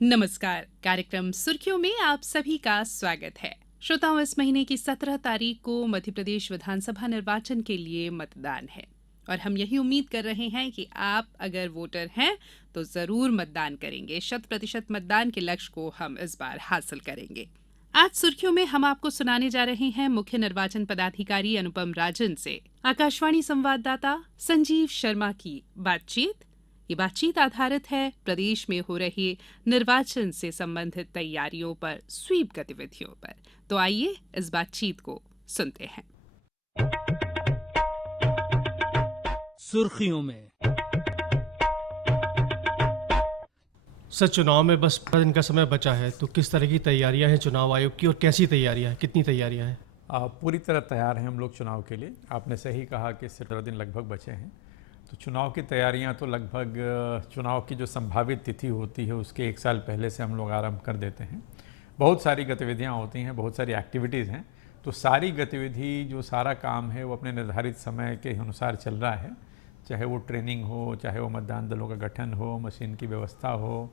नमस्कार। कार्यक्रम सुर्खियों में आप सभी का स्वागत है। श्रोताओं, इस महीने की 17 तारीख को मध्य प्रदेश विधानसभा निर्वाचन के लिए मतदान है और हम यही उम्मीद कर रहे हैं कि आप अगर वोटर हैं तो जरूर मतदान करेंगे। 100% मतदान के लक्ष्य को हम इस बार हासिल करेंगे। आज सुर्खियों में हम आपको सुनाने जा रहे हैं मुख्य निर्वाचन पदाधिकारी अनुपम राजन से आकाशवाणी संवाददाता संजीव शर्मा की बातचीत। ये बातचीत आधारित है प्रदेश में हो रही निर्वाचन से संबंधित तैयारियों पर, स्वीप गतिविधियों पर। तो आइए इस बातचीत को सुनते हैं। सुर्खियों में सर, चुनाव में बस 15 दिन का समय बचा है, तो किस तरह की तैयारियां हैं चुनाव आयोग की और कैसी तैयारियां हैं, कितनी तैयारियां हैं? पूरी तरह तैयार हैं हम लोग चुनाव के लिए। आपने सही कहा कि 17 दिन लगभग बचे हैं, तो चुनाव की तैयारियां तो लगभग चुनाव की जो संभावित तिथि होती है उसके 1 साल पहले से हम लोग आरंभ कर देते हैं। बहुत सारी गतिविधियां होती हैं, बहुत सारी एक्टिविटीज़ हैं, तो सारी गतिविधि जो सारा काम है वो अपने निर्धारित समय के अनुसार चल रहा है। चाहे वो ट्रेनिंग हो, चाहे वो मतदान दलों का गठन हो, मशीन की व्यवस्था हो,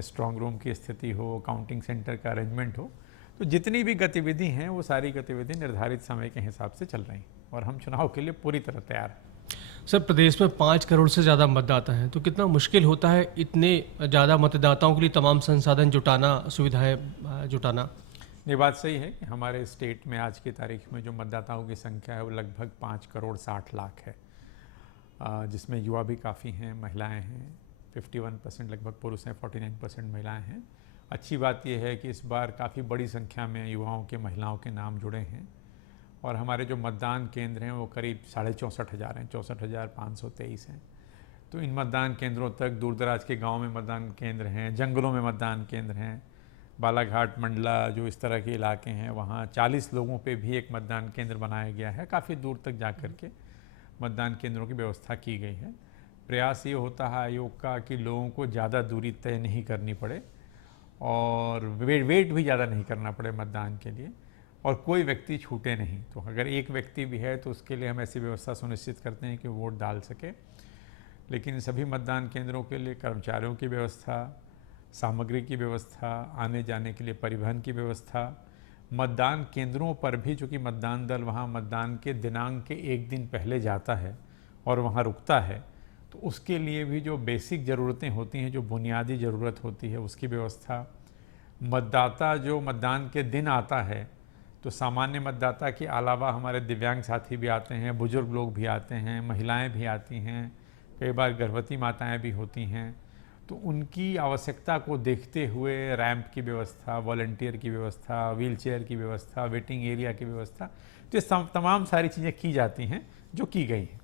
स्ट्रांग रूम की स्थिति हो, काउंटिंग सेंटर का अरेंजमेंट हो, तो जितनी भी गतिविधि हैं वो सारी गतिविधि निर्धारित समय के हिसाब से चल रही हैं और हम चुनाव के लिए पूरी तरह तैयार हैं। सर, प्रदेश में 5 करोड़ से ज़्यादा मतदाता हैं, तो कितना मुश्किल होता है इतने ज़्यादा मतदाताओं के लिए तमाम संसाधन जुटाना, सुविधाएं जुटाना? ये बात सही है कि हमारे स्टेट में आज की तारीख में जो मतदाताओं की संख्या है वो लगभग 5 करोड़ 60 लाख है, जिसमें युवा भी काफ़ी हैं, महिलाएं हैं, 51% लगभग पुरुष हैं, 49% महिलाएं हैं। अच्छी बात यह है कि इस बार काफ़ी बड़ी संख्या में युवाओं के, महिलाओं के नाम जुड़े हैं और हमारे जो मतदान केंद्र हैं वो करीब 64,500 हैं, 64,523 हैं। तो इन मतदान केंद्रों तक दूर दराज के गाँव में मतदान केंद्र हैं, जंगलों में मतदान केंद्र हैं, बालाघाट, मंडला जो इस तरह के इलाके हैं वहाँ 40 लोगों पे भी एक मतदान केंद्र बनाया गया है। काफ़ी दूर तक जा कर के मतदान केंद्रों की व्यवस्था की गई है। प्रयास ये होता है आयोग का कि लोगों को ज़्यादा दूरी तय नहीं करनी पड़े और वेट भी ज़्यादा नहीं करना पड़े मतदान के लिए, और कोई व्यक्ति छूटे नहीं। तो अगर एक व्यक्ति भी है तो उसके लिए हम ऐसी व्यवस्था सुनिश्चित करते हैं कि वोट डाल सके। लेकिन सभी मतदान केंद्रों के लिए कर्मचारियों की व्यवस्था, सामग्री की व्यवस्था, आने जाने के लिए परिवहन की व्यवस्था, मतदान केंद्रों पर भी चूँकि मतदान दल वहाँ मतदान के दिनांक के 1 दिन पहले जाता है और वहाँ रुकता है, तो उसके लिए भी जो बेसिक ज़रूरतें होती हैं, जो बुनियादी ज़रूरत होती है उसकी व्यवस्था। मतदाता जो मतदान के दिन आता है तो सामान्य मतदाता के अलावा हमारे दिव्यांग साथी भी आते हैं, बुजुर्ग लोग भी आते हैं, महिलाएं भी आती हैं, कई बार गर्भवती माताएं भी होती हैं। तो उनकी आवश्यकता को देखते हुए रैंप की व्यवस्था, वॉलंटियर की व्यवस्था, व्हीलचेयर की व्यवस्था, वेटिंग एरिया की व्यवस्था, तो ये तमाम सारी चीज़ें की जाती हैं जो की गई हैं।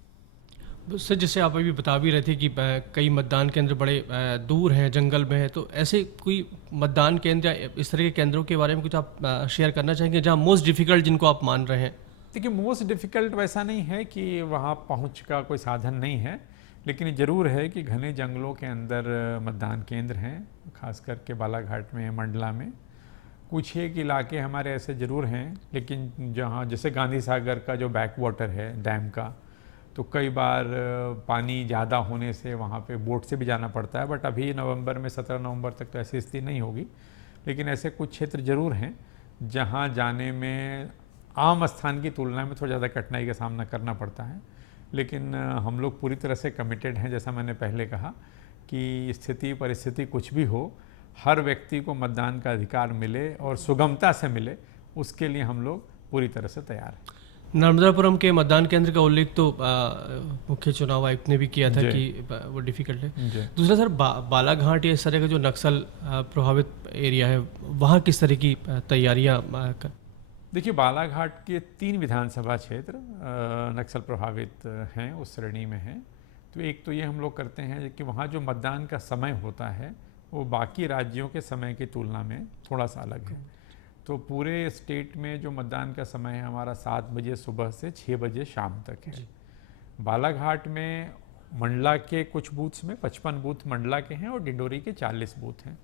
सर, जैसे आप अभी बता भी रहे थे कि कई मतदान केंद्र बड़े दूर हैं, जंगल में हैं, तो ऐसे कोई मतदान केंद्र या इस तरह के केंद्रों के बारे में कुछ आप शेयर करना चाहेंगे जहाँ मोस्ट डिफ़िकल्ट जिनको आप मान रहे हैं? देखिए, मोस्ट डिफ़िकल्ट वैसा नहीं है कि वहाँ पहुँच का कोई साधन नहीं है, लेकिन ज़रूर है कि घने जंगलों के अंदर मतदान केंद्र हैं, खास करके बालाघाट में, मंडला में। कुछ एक इलाके हमारे ऐसे ज़रूर हैं, लेकिन जहाँ जैसे गांधी सागर का जो बैक वाटर है डैम का, तो कई बार पानी ज़्यादा होने से वहाँ पे बोट से भी जाना पड़ता है। बट अभी नवंबर में, 17 नवंबर तक तो ऐसी स्थिति नहीं होगी, लेकिन ऐसे कुछ क्षेत्र ज़रूर हैं जहाँ जाने में आम स्थान की तुलना में थोड़ा ज़्यादा कठिनाई का सामना करना पड़ता है। लेकिन हम लोग पूरी तरह से कमिटेड हैं, जैसा मैंने पहले कहा कि स्थिति परिस्थिति कुछ भी हो, हर व्यक्ति को मतदान का अधिकार मिले और सुगमता से मिले, उसके लिए हम लोग पूरी तरह से तैयार हैं। नर्मदापुरम के मतदान केंद्र का उल्लेख तो मुख्य चुनाव आयुक्त ने भी किया था कि वो डिफ़िकल्ट है। दूसरा सर, बालाघाट या इस तरह का जो नक्सल प्रभावित एरिया है, वहाँ किस तरह की तैयारियाँ देखिए, बालाघाट के 3 विधानसभा क्षेत्र नक्सल प्रभावित हैं, उस श्रेणी में हैं। तो एक तो ये हम लोग करते हैं कि वहाँ जो मतदान का समय होता है वो बाकी राज्यों के समय की तुलना में थोड़ा सा अलग है। तो पूरे स्टेट में जो मतदान का समय है हमारा 7 बजे सुबह से 6 बजे शाम तक है। बालाघाट में मंडला के कुछ बूथ्स में 55 बूथ मंडला के हैं और डिंडोरी के 40 बूथ हैं।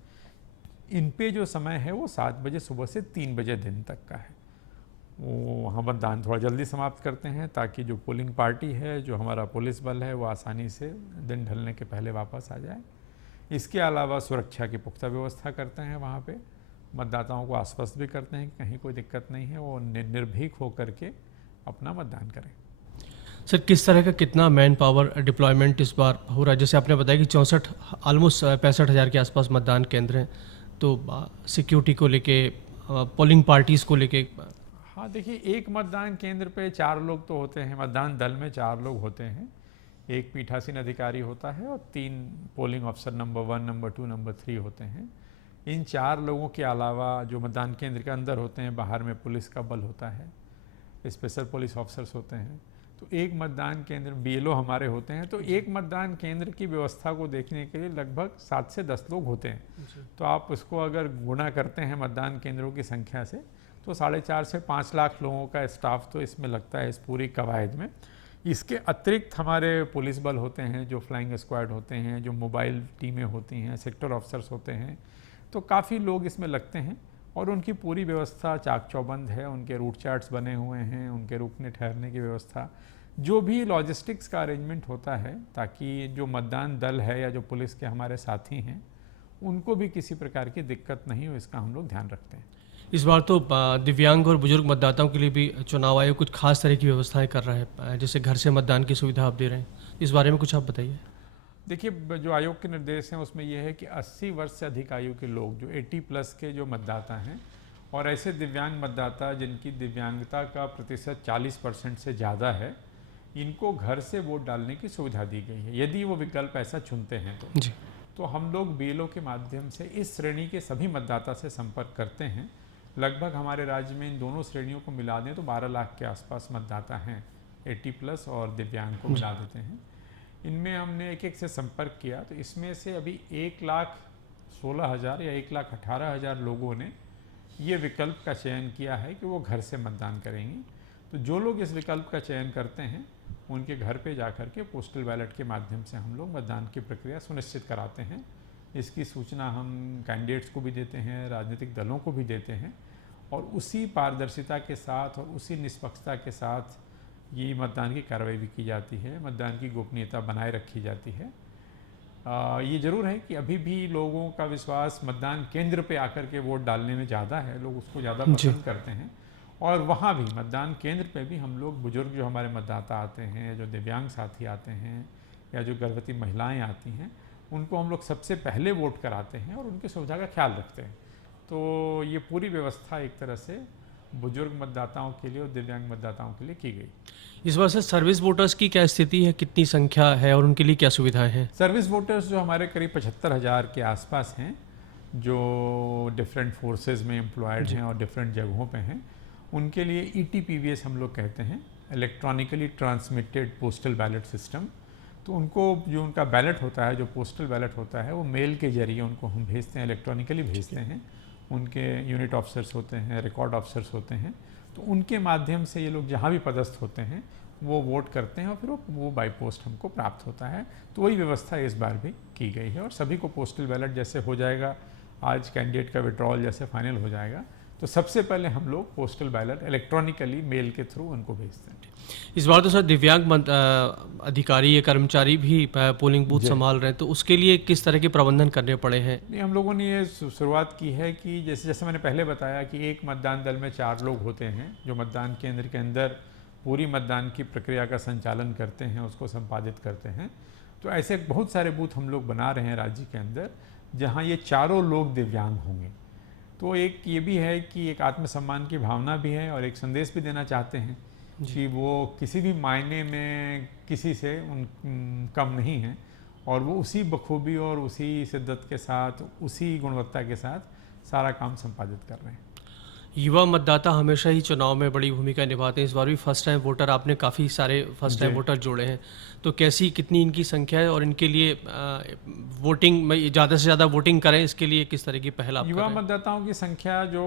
इन पे जो समय है वो 7 बजे सुबह से 3 बजे दिन तक का है। वो वहाँ मतदान थोड़ा जल्दी समाप्त करते हैं ताकि जो पोलिंग पार्टी है, जो हमारा पुलिस बल है, वो आसानी से दिन ढलने के पहले वापस आ जाए। इसके अलावा सुरक्षा की पुख्ता व्यवस्था करते हैं वहाँ पे, मतदाताओं को आश्वस्त भी करते हैं कि कहीं कोई दिक्कत नहीं है, वो निर्भीक होकर के अपना मतदान करें। सर, किस तरह का कितना मैन पावर डिप्लॉयमेंट इस बार हो रहा है? जैसे आपने बताया कि 64 ऑलमोस्ट 65,000 के आसपास मतदान केंद्र हैं, तो सिक्योरिटी को लेके, पोलिंग पार्टीज़ को लेके। हाँ देखिए, एक मतदान केंद्र पे 4 लोग तो होते हैं, मतदान दल में 4 लोग होते हैं, एक पीठासीन अधिकारी होता है और 3 पोलिंग अफसर नंबर 1, नंबर 2, नंबर 3 होते हैं। इन 4 लोगों के अलावा जो मतदान केंद्र के अंदर होते हैं, बाहर में पुलिस का बल होता है, स्पेशल पुलिस ऑफिसर्स होते हैं। तो एक मतदान केंद्र BLO हमारे होते हैं, तो एक मतदान केंद्र की व्यवस्था को देखने के लिए लगभग 7 से 10 लोग होते हैं। तो आप उसको अगर गुणा करते हैं मतदान केंद्रों की संख्या से, तो 4.5 से 5 लाख लोगों का स्टाफ तो इसमें लगता है इस पूरी कवायद में। इसके अतिरिक्त हमारे पुलिस बल होते हैं, जो फ्लाइंग स्क्वाड होते हैं, जो मोबाइल टीमें होती हैं, सेक्टर ऑफिसर्स होते हैं, तो काफ़ी लोग इसमें लगते हैं और उनकी पूरी व्यवस्था चाक चौबंद है। उनके रूट चार्ट्स बने हुए हैं, उनके रुकने ठहरने की व्यवस्था, जो भी लॉजिस्टिक्स का अरेंजमेंट होता है, ताकि जो मतदान दल है या जो पुलिस के हमारे साथी हैं उनको भी किसी प्रकार की दिक्कत नहीं हो, इसका हम लोग ध्यान रखते हैं। इस बार तो दिव्यांग और बुजुर्ग मतदाताओं के लिए भी चुनाव आयोग कुछ खास तरह की व्यवस्थाएं कर रहा है, जैसे घर से मतदान की सुविधा आप दे रहे हैं, इस बारे में कुछ आप बताइए। देखिए, जो आयोग के निर्देश हैं उसमें यह है कि 80 वर्ष से अधिक आयु के लोग, जो 80+ के जो मतदाता हैं, और ऐसे दिव्यांग मतदाता जिनकी दिव्यांगता का प्रतिशत 40% से ज़्यादा है, इनको घर से वोट डालने की सुविधा दी गई है, यदि वो विकल्प ऐसा चुनते हैं तो। जी। तो हम लोग BLO के माध्यम से इस श्रेणी के सभी मतदाता से संपर्क करते हैं। लगभग हमारे राज्य में इन दोनों श्रेणियों को मिला दें तो 12 लाख के आसपास मतदाता हैं, 80+ और दिव्यांग को मिला देते हैं। इनमें हमने एक से संपर्क किया, तो इसमें से अभी 1,16,000 या 1,18,000 लोगों ने ये विकल्प का चयन किया है कि वो घर से मतदान करेंगे। तो जो लोग इस विकल्प का चयन करते हैं, उनके घर पे जाकर के पोस्टल बैलेट के माध्यम से हम लोग मतदान की प्रक्रिया सुनिश्चित कराते हैं। इसकी सूचना हम कैंडिडेट्स को भी देते हैं, राजनीतिक दलों को भी देते हैं, और उसी पारदर्शिता के साथ और उसी निष्पक्षता के साथ ये मतदान की कार्रवाई भी की जाती है, मतदान की गोपनीयता बनाए रखी जाती है। ये ज़रूर है कि अभी भी लोगों का विश्वास मतदान केंद्र पे आकर के वोट डालने में ज़्यादा है, लोग उसको ज़्यादा पसंद करते हैं। और वहाँ भी मतदान केंद्र पे भी हम लोग बुजुर्ग जो हमारे मतदाता आते हैं, जो दिव्यांग साथी आते हैं, या जो गर्भवती महिलाएं आती हैं, उनको हम लोग सबसे पहले वोट कराते हैं और उनकी सुविधा का ख्याल रखते हैं। तो ये पूरी व्यवस्था एक तरह से बुजुर्ग मतदाताओं के लिए और दिव्यांग मतदाताओं के लिए की गई। इस बार से सर्विस वोटर्स की क्या स्थिति है, कितनी संख्या है और उनके लिए क्या सुविधाएं हैं? सर्विस वोटर्स जो हमारे करीब 75,000 के आसपास हैं, जो डिफरेंट फोर्सेस में एम्प्लॉयड हैं और डिफरेंट जगहों पे हैं, उनके लिए ETPVS हम लोग कहते हैं, electronically transmitted postal ballot system. तो उनको जो उनका बैलेट होता है, जो पोस्टल बैलेट होता है, वो मेल के जरिए उनको हम भेजते हैं, इलेक्ट्रॉनिकली भेजते हैं। उनके यूनिट ऑफिसर्स होते हैं, रिकॉर्ड ऑफिसर्स होते हैं, तो उनके माध्यम से ये लोग जहाँ भी पदस्थ होते हैं वो वोट करते हैं और फिर वो बाई पोस्ट हमको प्राप्त होता है। तो वही व्यवस्था इस बार भी की गई है और सभी को पोस्टल बैलेट जैसे हो जाएगा, आज कैंडिडेट का विड्रॉल जैसे फाइनल हो जाएगा, तो सबसे पहले हम लोग पोस्टल बैलेट इलेक्ट्रॉनिकली मेल के थ्रू उनको भेजते हैं। इस बार तो सर दिव्यांग अधिकारी या कर्मचारी भी पोलिंग बूथ संभाल रहे हैं, तो उसके लिए किस तरह के प्रबंधन करने पड़े हैं? नहीं, हम लोगों ने ये शुरुआत की है कि जैसे मैंने पहले बताया कि एक मतदान दल में 4 लोग होते हैं, जो मतदान केंद्र के अंदर पूरी मतदान की प्रक्रिया का संचालन करते हैं, उसको संपादित करते हैं। तो ऐसे बहुत सारे बूथ हम लोग बना रहे हैं राज्य के अंदर, जहाँ ये चारों लोग दिव्यांग होंगे। तो एक ये भी है कि एक आत्मसम्मान की भावना भी है और एक संदेश भी देना चाहते हैं कि वो किसी भी मायने में किसी से कम नहीं है, और वो उसी बखूबी और उसी शिद्दत के साथ, उसी गुणवत्ता के साथ सारा काम संपादित कर रहे हैं। युवा मतदाता हमेशा ही चुनाव में बड़ी भूमिका निभाते हैं। इस बार भी फर्स्ट टाइम वोटर आपने काफ़ी सारे फर्स्ट टाइम वोटर जोड़े हैं, तो कितनी इनकी संख्या है और इनके लिए वोटिंग में ज़्यादा से ज़्यादा वोटिंग करें, इसके लिए किस तरह की पहल आप युवा मतदाताओं की संख्या जो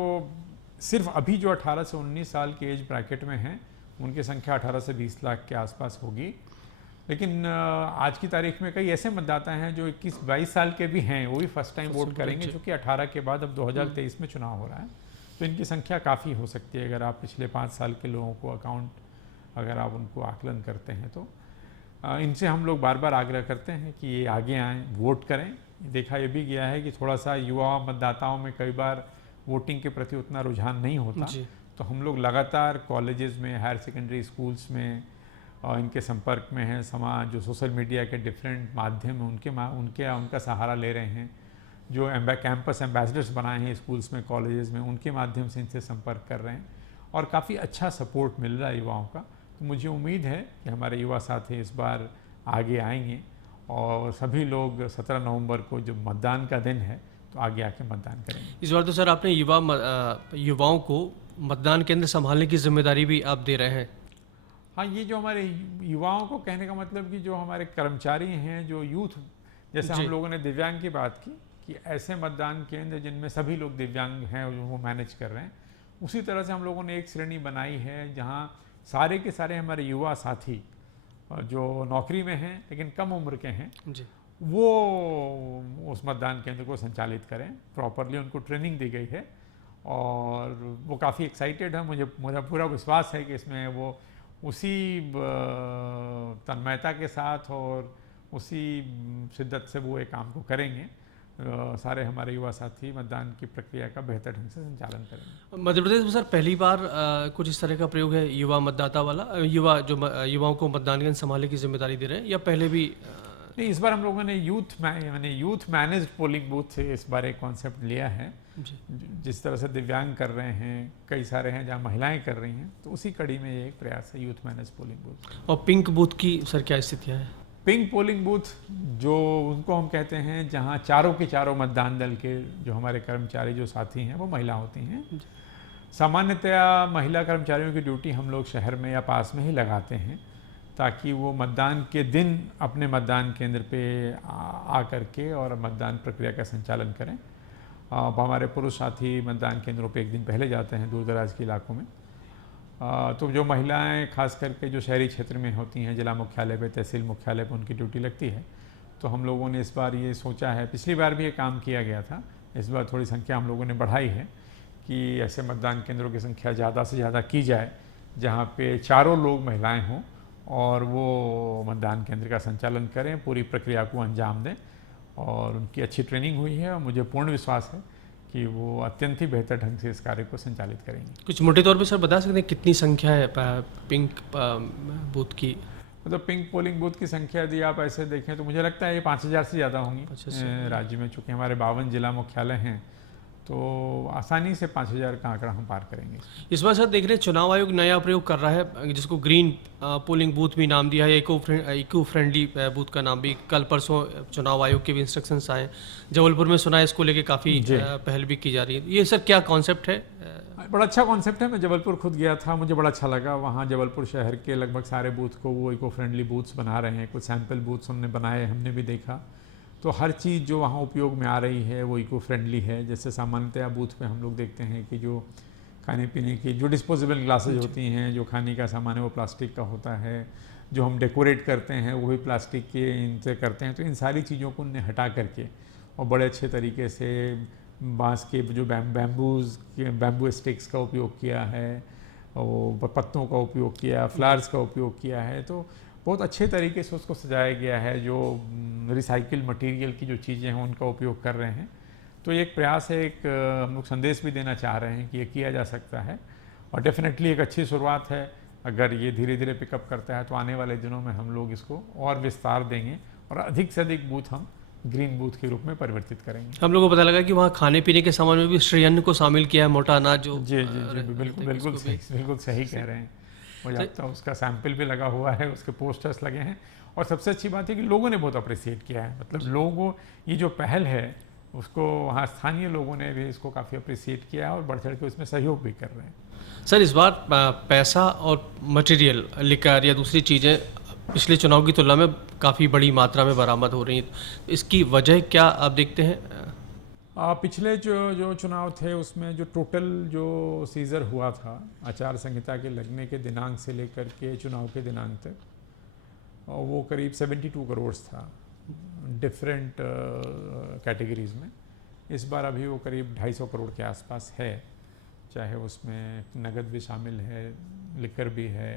सिर्फ अभी जो 18 से 19 साल के एज ब्रैकेट में हैं, उनकी संख्या 18 से 20 लाख के आसपास होगी। लेकिन आज की तारीख में कई ऐसे मतदाता हैं जो 21-22 साल के भी हैं, वो भी फर्स्ट टाइम वोट करेंगे, जो कि 18 के बाद अब 2023 में चुनाव हो रहा है। तो इनकी संख्या काफ़ी हो सकती है अगर आप पिछले 5 साल के लोगों को अगर आप उनको आकलन करते हैं तो। इनसे हम लोग बार बार आग्रह करते हैं कि ये आगे आएँ, वोट करें। देखा ये भी गया है कि थोड़ा सा युवा मतदाताओं में कई बार वोटिंग के प्रति उतना रुझान नहीं होता, तो हम लोग लगातार कॉलेजेस में, हायर सेकेंडरी स्कूल्स में इनके संपर्क में हैं। समाज जो सोशल मीडिया के डिफरेंट माध्यम हैं उनका सहारा ले रहे हैं। जो कैंपस एम्बेसडर्स बनाए हैं स्कूल्स में, कॉलेजेस में, उनके माध्यम से इनसे संपर्क कर रहे हैं और काफ़ी अच्छा सपोर्ट मिल रहा है युवाओं का। तो मुझे उम्मीद है कि हमारे युवा साथी इस बार आगे आएंगे और सभी लोग 17 नवंबर को जो मतदान का दिन है तो आगे आके मतदान करेंगे। इस बार तो सर आपने युवाओं को मतदान केंद्र संभालने की जिम्मेदारी भी आप दे रहे हैं। हाँ, ये जो हमारे युवाओं को कहने का मतलब कि जो हमारे कर्मचारी हैं, जो यूथ, जैसे हम लोगों ने दिव्यांग की बात की कि ऐसे मतदान केंद्र जिनमें सभी लोग दिव्यांग हैं और वो मैनेज कर रहे हैं, उसी तरह से हम लोगों ने एक श्रेणी बनाई है जहाँ सारे के सारे हमारे युवा साथी जो नौकरी में हैं लेकिन कम उम्र के हैं जी, वो उस मतदान केंद्र को संचालित करें। प्रॉपरली उनको ट्रेनिंग दी गई है और वो काफ़ी एक्साइटेड है। मुझे पूरा विश्वास है कि इसमें वो उसी तन्मयता के साथ और उसी शिद्दत से वो एक काम को करेंगे। सारे हमारे युवा साथी मतदान की प्रक्रिया का बेहतर ढंग से संचालन करेंगे। मध्य प्रदेश में सर पहली बार कुछ इस तरह का प्रयोग है युवा मतदाता वाला, युवाओं को मतदान केंद्र संभालने की जिम्मेदारी दे रहे हैं, या पहले भी? नहीं, इस बार हम लोगों ने यूथ मैनेज्ड पोलिंग बूथ से इस बार एक कॉन्सेप्ट लिया है। जिस तरह से दिव्यांग कर रहे हैं, कई सारे हैं जहाँ महिलाएं कर रही हैं, तो उसी कड़ी में ये एक प्रयास है यूथ मैनेज पोलिंग बूथ। और पिंक बूथ की सर क्या स्थितियाँ है? पिंक पोलिंग बूथ जो उनको हम कहते हैं जहाँ चारों के चारों मतदान दल के जो हमारे कर्मचारी जो साथी हैं वो महिला होती हैं। सामान्यतया महिला कर्मचारियों की ड्यूटी हम लोग शहर में या पास में ही लगाते हैं ताकि वो मतदान के दिन अपने मतदान केंद्र पे आ करके और मतदान प्रक्रिया का संचालन करें। हमारे पुरुष साथी मतदान केंद्रों पे एक दिन पहले जाते हैं दूर दराज के इलाकों में। तो जो महिलाएं खास करके जो शहरी क्षेत्र में होती हैं, जिला मुख्यालय पे, तहसील मुख्यालय पे उनकी ड्यूटी लगती है। तो हम लोगों ने इस बार ये सोचा है, पिछली बार भी ये काम किया गया था, इस बार थोड़ी संख्या हम लोगों ने बढ़ाई है कि ऐसे मतदान केंद्रों की संख्या ज़्यादा से ज़्यादा की जाए जहाँ पे चारों लोग महिलाएँ हों और वो मतदान केंद्र का संचालन करें, पूरी प्रक्रिया को अंजाम दें। और उनकी अच्छी ट्रेनिंग हुई है और मुझे पूर्ण विश्वास है कि वो अत्यंत ही बेहतर ढंग से इस कार्य को संचालित करेंगे। कुछ मोटे तौर पे सर बता सकते हैं कितनी संख्या है पिंक बूथ की? मतलब पिंक पोलिंग बूथ की संख्या यदि आप ऐसे देखें तो मुझे लगता है ये 5000 से ज़्यादा होंगी राज्य में। चूँकि हमारे 52 जिला मुख्यालय हैं तो आसानी से 5000 का आंकड़ा हम पार करेंगे। इस बार सर देख रहे हैं चुनाव आयोग नया प्रयोग कर रहा है जिसको ग्रीन पोलिंग बूथ भी नाम दिया है, इको फ्रेंडली बूथ का नाम भी। कल परसों चुनाव आयोग के भी इंस्ट्रक्शंस आए। जबलपुर में सुना है इसको लेके काफ़ी पहल भी की जा रही है। ये सर क्या कॉन्सेप्ट है? बड़ा अच्छा कॉन्सेप्ट है। मैं जबलपुर खुद गया था, मुझे बड़ा अच्छा लगा। वहाँ जबलपुर शहर के लगभग सारे बूथ को वो इको फ्रेंडली बूथ्स बना रहे हैं। कुछ सैंपल बूथ्स उन्होंने बनाए, हमने भी देखा। तो हर चीज़ जो वहाँ उपयोग में आ रही है वो इको फ्रेंडली है। जैसे सामान्यतया बूथ पे हम लोग देखते हैं कि जो खाने पीने की जो डिस्पोजेबल ग्लासेज होती हैं, जो खाने का सामान है वो प्लास्टिक का होता है, जो हम डेकोरेट करते हैं वो भी प्लास्टिक के इनसे करते हैं। तो इन सारी चीज़ों को उन्हें हटा करके और बड़े अच्छे तरीके से बांस के जो बैम्बू स्टिक्स का उपयोग किया है, और पत्तों का उपयोग किया, फ्लावर्स का उपयोग किया है। तो बहुत अच्छे तरीके से उसको सजाया गया है। जो रिसाइकिल मटेरियल की जो चीज़ें हैं उनका उपयोग कर रहे हैं। तो एक प्रयास है, एक हम लोग संदेश भी देना चाह रहे हैं कि ये किया जा सकता है और डेफिनेटली एक अच्छी शुरुआत है। अगर ये धीरे धीरे पिकअप करता है तो आने वाले दिनों में हम लोग इसको और विस्तार देंगे और अधिक से अधिक बूथ हम ग्रीन बूथ के रूप में परिवर्तित करेंगे। हम लोगों को पता लगा कि वहाँ खाने पीने के सामान में भी श्रेयन्न को शामिल किया है, मोटा अनाज जो। जी बिल्कुल सही कह रहे हैं। मुझे लगता है उसका सैंपल भी लगा हुआ है, उसके पोस्टर्स लगे हैं और सबसे अच्छी बात है कि लोगों ने बहुत अप्रिसिएट किया है। मतलब लोगों ये जो पहल है उसको वहाँ स्थानीय लोगों ने भी इसको काफ़ी अप्रिसिएट किया है और बढ़ चढ़ के उसमें सहयोग भी कर रहे हैं। सर इस बार पैसा और मटेरियल लिकर या दूसरी चीज़ें पिछले चुनाव की तुलना में काफ़ी बड़ी मात्रा में बरामद हो रही हैं, इसकी वजह क्या आप देखते हैं? पिछले जो चुनाव थे उसमें जो टोटल जो सीजर हुआ था आचार संहिता के लगने के दिनांक से लेकर के चुनाव के दिनांक तक, वो करीब 72 करोड़ था डिफरेंट कैटेगरीज में। इस बार अभी वो करीब 250 करोड़ के आसपास है, चाहे उसमें नगद भी शामिल है, लिकर भी है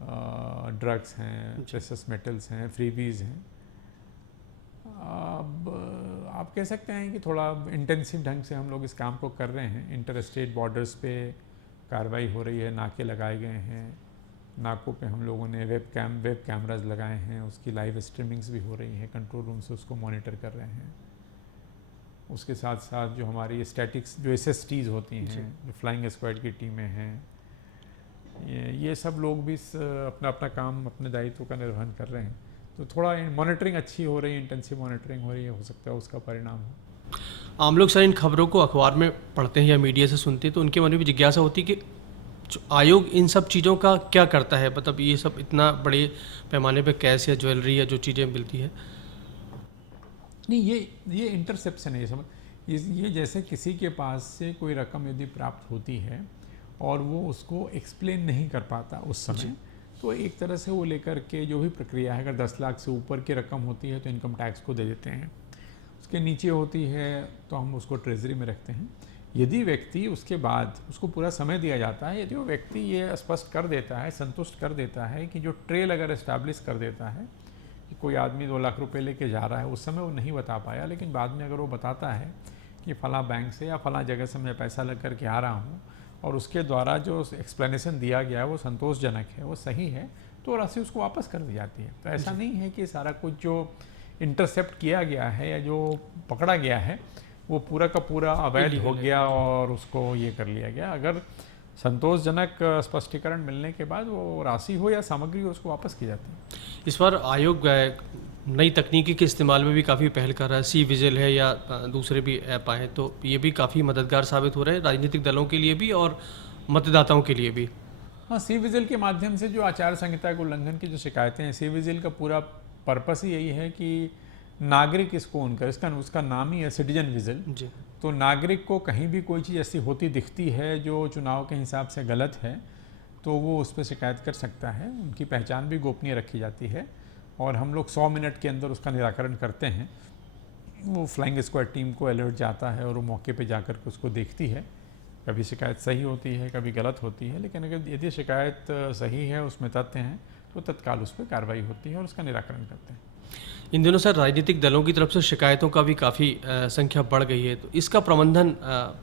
ड्रग्स हैं, प्रेशियस मेटल्स हैं, फ्रीबीज हैं। अब आप कह सकते हैं कि थोड़ा इंटेंसिव ढंग से हम लोग इस काम को कर रहे हैं। इंटर स्टेट बॉर्डर्स पे कार्रवाई हो रही है, नाके लगाए गए हैं, नाकों पे हम लोगों ने वेब कैमराज लगाए हैं, उसकी लाइव स्ट्रीमिंग्स भी हो रही हैं, कंट्रोल रूम से उसको मॉनिटर कर रहे हैं। उसके साथ साथ जो हमारी स्टैटिक्स जो SSTs होती हैं, जो फ्लाइंग स्क्वाड की टीमें हैं, ये सब लोग भी अपना अपना काम, अपने दायित्व का निर्वहन कर रहे हैं। तो थोड़ा मॉनिटरिंग अच्छी हो रही है, इंटेंसिव मॉनिटरिंग हो रही है, हो सकता है उसका परिणाम हो। आम लोग सर इन खबरों को अखबार में पढ़ते हैं या मीडिया से सुनते हैं तो उनके मन में भी जिज्ञासा होती है कि जो आयोग इन सब चीज़ों का क्या करता है, मतलब ये सब इतना बड़े पैमाने पे कैश या ज्वेलरी या जो चीज़ें मिलती है। नहीं, ये इंटरसेप्शन है। ये जैसे किसी के पास से कोई रकम यदि प्राप्त होती है और वो उसको एक्सप्लेन नहीं कर पाता उस समय, तो एक तरह से वो लेकर के जो भी प्रक्रिया है, अगर 10 लाख से ऊपर की रकम होती है तो इनकम टैक्स को दे देते हैं, उसके नीचे होती है तो हम उसको ट्रेजरी में रखते हैं। यदि व्यक्ति उसके बाद उसको पूरा समय दिया जाता है, यदि वो व्यक्ति ये स्पष्ट कर देता है, संतुष्ट कर देता है कि जो ट्रेल अगर एस्टैब्लिश कर देता है कि कोई आदमी 2 लाख रुपए लेके जा रहा है, उस समय वो नहीं बता पाया, लेकिन बाद में अगर वो बताता है कि फ़लाँ बैंक से या फ़लाँ जगह से मैं पैसा लग कर के आ रहा हूँ और उसके द्वारा जो एक्सप्लेनेशन दिया गया है वो संतोषजनक है, वो सही है, तो राशि उसको वापस कर दी जाती है। तो ऐसा नहीं है कि सारा कुछ जो इंटरसेप्ट किया गया है या जो पकड़ा गया है वो पूरा का पूरा अवैध हो गया और उसको ये कर लिया गया। अगर संतोषजनक स्पष्टीकरण मिलने के बाद वो राशि हो या सामग्री हो, उसको वापस की जाती है। इस बार आयोग नई तकनीकी के इस्तेमाल में भी काफ़ी पहल कर रहा है। सी विजिल है या दूसरे भी ऐप आए, तो ये भी काफ़ी मददगार साबित हो रहे हैं राजनीतिक दलों के लिए भी और मतदाताओं के लिए भी। हाँ, सी विजिल के माध्यम से जो आचार संहिता के उल्लंघन की जो शिकायतें हैं, सी विजिल का पूरा पर्पस ही यही है कि नागरिक इसको ऑन करे। उसका नाम ही है सिटीजन विजिल। जी। तो नागरिक को कहीं भी कोई चीज़ ऐसी होती दिखती है जो चुनाव के हिसाब से गलत है तो वो उस पर शिकायत कर सकता है। उनकी पहचान भी गोपनीय रखी जाती है और हम लोग 100 मिनट के अंदर उसका निराकरण करते हैं। वो फ्लाइंग स्क्वाड टीम को अलर्ट जाता है और वो मौके पे जाकर के उसको देखती है। कभी शिकायत सही होती है, कभी गलत होती है, लेकिन अगर यदि शिकायत सही है, उसमें तथ्य हैं, तो तत्काल उस पर कार्रवाई होती है और उसका निराकरण करते हैं। इन दिनों सर राजनीतिक दलों की तरफ से शिकायतों का भी काफ़ी संख्या बढ़ गई है, तो इसका प्रबंधन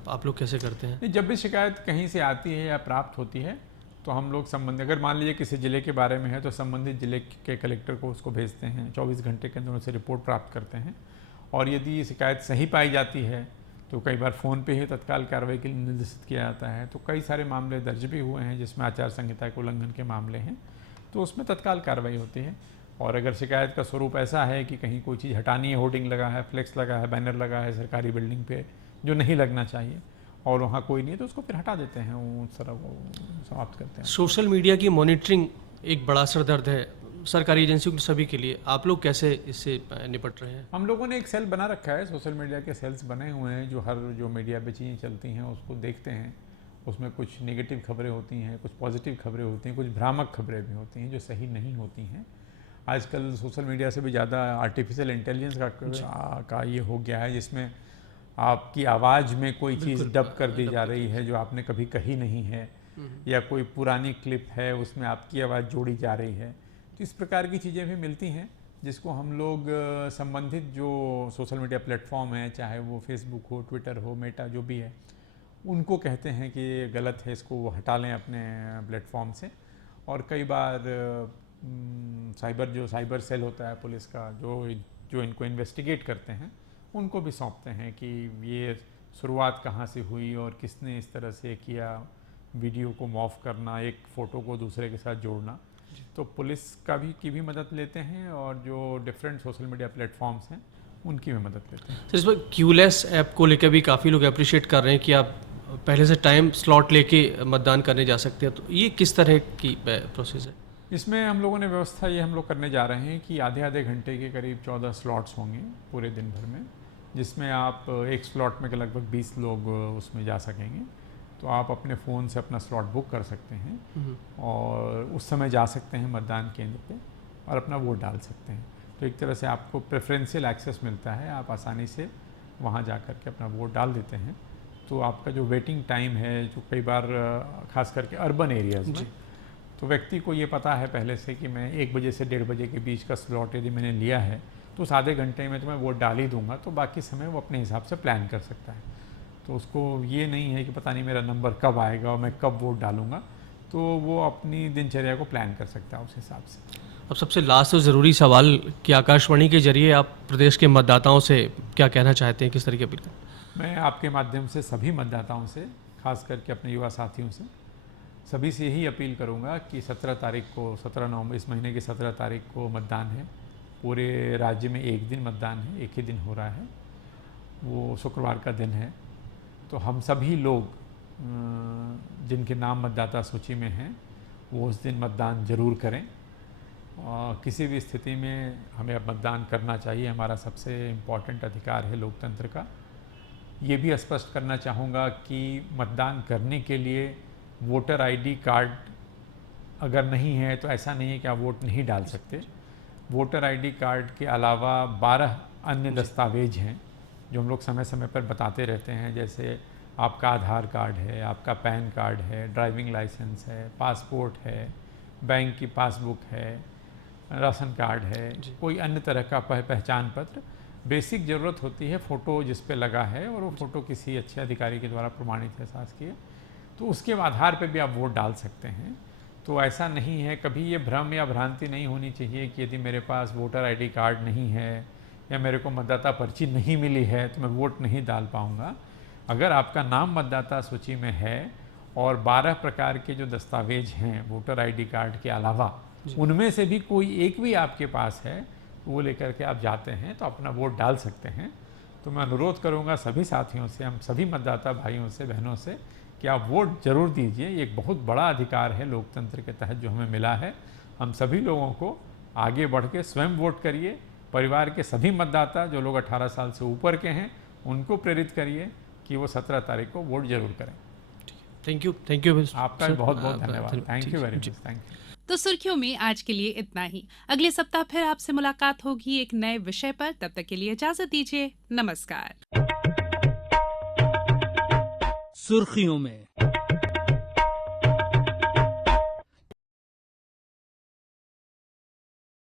आप लोग कैसे करते हैं? जब भी शिकायत कहीं से आती है या प्राप्त होती है तो हम लोग संबंधित, अगर मान लीजिए किसी ज़िले के बारे में है तो संबंधित ज़िले के कलेक्टर को उसको भेजते हैं, 24 घंटे के अंदर उनसे रिपोर्ट प्राप्त करते हैं। और यदि शिकायत सही पाई जाती है तो कई बार फ़ोन पे ही तत्काल कार्रवाई के लिए निर्देशित किया जाता है। तो कई सारे मामले दर्ज भी हुए हैं जिसमें आचार संहिता के उल्लंघन के मामले हैं, तो उसमें तत्काल कार्रवाई होती है। और अगर शिकायत का स्वरूप ऐसा है कि कहीं कोई चीज़ हटानी है, होर्डिंग लगा है, फ्लेक्स लगा है, बैनर लगा है सरकारी बिल्डिंग पे जो नहीं लगना चाहिए और वहाँ कोई नहीं है, तो उसको फिर हटा देते हैं, वो सारा वो समाप्त करते हैं। सोशल मीडिया की मॉनिटरिंग एक बड़ा सरदर्द है सरकारी एजेंसियों के सभी के लिए, आप लोग कैसे इससे निपट रहे हैं? हम लोगों ने एक सेल बना रखा है, सोशल मीडिया के सेल्स बने हुए हैं जो हर जो मीडिया पे चीज़ें चलती हैं उसको देखते हैं। उसमें कुछ नेगेटिव खबरें होती हैं, कुछ पॉजिटिव खबरें होती हैं, कुछ भ्रामक खबरें भी होती हैं जो सही नहीं होती हैं। आजकल सोशल मीडिया से भी ज़्यादा आर्टिफिशियल इंटेलिजेंस का ये हो गया है जिसमें आपकी आवाज़ में कोई चीज़ डब कर दी जा रही है जो आपने कभी कही नहीं है, या कोई पुरानी क्लिप है उसमें आपकी आवाज़ जोड़ी जा रही है। तो इस प्रकार की चीज़ें भी मिलती हैं जिसको हम लोग संबंधित जो सोशल मीडिया प्लेटफॉर्म है, चाहे वो फेसबुक हो, ट्विटर हो, मेटा जो भी है, उनको कहते हैं कि ये गलत है, इसको वो हटा लें अपने प्लेटफॉर्म से। और कई बार साइबर सेल होता है पुलिस का जो इनको इन्वेस्टिगेट करते हैं, उनको भी सौंपते हैं कि ये शुरुआत कहाँ से हुई और किसने इस तरह से किया, वीडियो को मॉर्फ करना, एक फ़ोटो को दूसरे के साथ जोड़ना। तो पुलिस की भी मदद लेते हैं और जो डिफरेंट सोशल मीडिया प्लेटफॉर्म्स हैं उनकी भी मदद लेते हैं। सर, इस पर क्यूलेस ऐप को लेकर भी काफ़ी लोग अप्रिशिएट कर रहे हैं कि आप पहले से टाइम स्लॉट लेके मतदान करने जा सकते हैं, तो ये किस तरह की प्रोसेस है? इसमें हम लोगों ने व्यवस्था ये हम लोग करने जा रहे हैं कि आधे घंटे के करीब 14 स्लॉट्स होंगे पूरे दिन भर में, जिसमें आप एक स्लॉट में लगभग 20 लोग उसमें जा सकेंगे। तो आप अपने फ़ोन से अपना स्लॉट बुक कर सकते हैं और उस समय जा सकते हैं मतदान केंद्र पे और अपना वोट डाल सकते हैं। तो एक तरह से आपको प्रेफरेंशियल एक्सेस मिलता है, आप आसानी से वहाँ जा कर के अपना वोट डाल देते हैं। तो आपका जो वेटिंग टाइम है, जो कई बार खास करके अर्बन एरियाज़ में तो व्यक्ति को ये पता है पहले से कि मैं 1 बजे से 1:30 बजे के बीच का स्लॉट यदि मैंने लिया है तो उस आधे घंटे में तो मैं वोट डाल ही दूंगा, तो बाकी समय वो अपने हिसाब से प्लान कर सकता है। तो उसको ये नहीं है कि पता नहीं मेरा नंबर कब आएगा और मैं कब वोट डालूंगा, तो वो अपनी दिनचर्या को प्लान कर सकता है उस हिसाब से। अब सबसे लास्ट और ज़रूरी सवाल कि आकाशवाणी के जरिए आप प्रदेश के मतदाताओं से क्या कहना चाहते हैं, किस तरह की अपील करें? मैं आपके माध्यम से सभी मतदाताओं से, खास करके अपने युवा साथियों से, सभी से यही अपील करूंगा कि 17 तारीख को, 17 नवंबर, इस महीने की 17 तारीख को मतदान है। पूरे राज्य में एक दिन मतदान है, एक ही दिन हो रहा है, वो शुक्रवार का दिन है। तो हम सभी लोग जिनके नाम मतदाता सूची में हैं वो उस दिन मतदान जरूर करें। किसी भी स्थिति में हमें अब मतदान करना चाहिए, हमारा सबसे इम्पॉर्टेंट अधिकार है लोकतंत्र का। ये भी स्पष्ट करना चाहूँगा कि मतदान करने के लिए वोटर आईडी कार्ड अगर नहीं है तो ऐसा नहीं है कि आप वोट नहीं डाल सकते। वोटर आईडी कार्ड के अलावा 12 अन्य दस्तावेज हैं जो हम लोग समय समय पर बताते रहते हैं, जैसे आपका आधार कार्ड है, आपका पैन कार्ड है, ड्राइविंग लाइसेंस है, पासपोर्ट है, बैंक की पासबुक है, राशन कार्ड है, कोई अन्य तरह का पहचान पत्र। बेसिक ज़रूरत होती है फ़ोटो जिस पे लगा है और वो फ़ोटो किसी अच्छे अधिकारी के द्वारा प्रमाणित एहसास किए, तो उसके आधार पे भी आप वोट डाल सकते हैं। तो ऐसा नहीं है, कभी ये भ्रम या भ्रांति नहीं होनी चाहिए कि यदि मेरे पास वोटर आईडी कार्ड नहीं है या मेरे को मतदाता पर्ची नहीं मिली है तो मैं वोट नहीं डाल पाऊँगा। अगर आपका नाम मतदाता सूची में है और 12 प्रकार के जो दस्तावेज हैं वोटर आईडी कार्ड के अलावा, उनमें से भी कोई एक भी आपके पास है, वो लेकर के आप जाते हैं तो अपना वोट डाल सकते हैं। तो मैं अनुरोध करूंगा सभी साथियों से, हम सभी मतदाता भाइयों से, बहनों से, कि आप वोट जरूर दीजिए। ये एक बहुत बड़ा अधिकार है लोकतंत्र के तहत जो हमें मिला है। हम सभी लोगों को आगे बढ़ के स्वयं वोट करिए। परिवार के सभी मतदाता जो लोग 18 साल से ऊपर के हैं उनको प्रेरित करिए कि वो 17 तारीख को वोट जरूर करें। Thank you. आपका बहुत बहुत धन्यवाद। Thank you very much. Thank you. तो सुर्खियों में आज के लिए इतना ही। अगले सप्ताह फिर आपसे मुलाकात होगी एक नए विषय पर। तब तक के लिए इजाजत दीजिए। नमस्कार। सुर्खियों में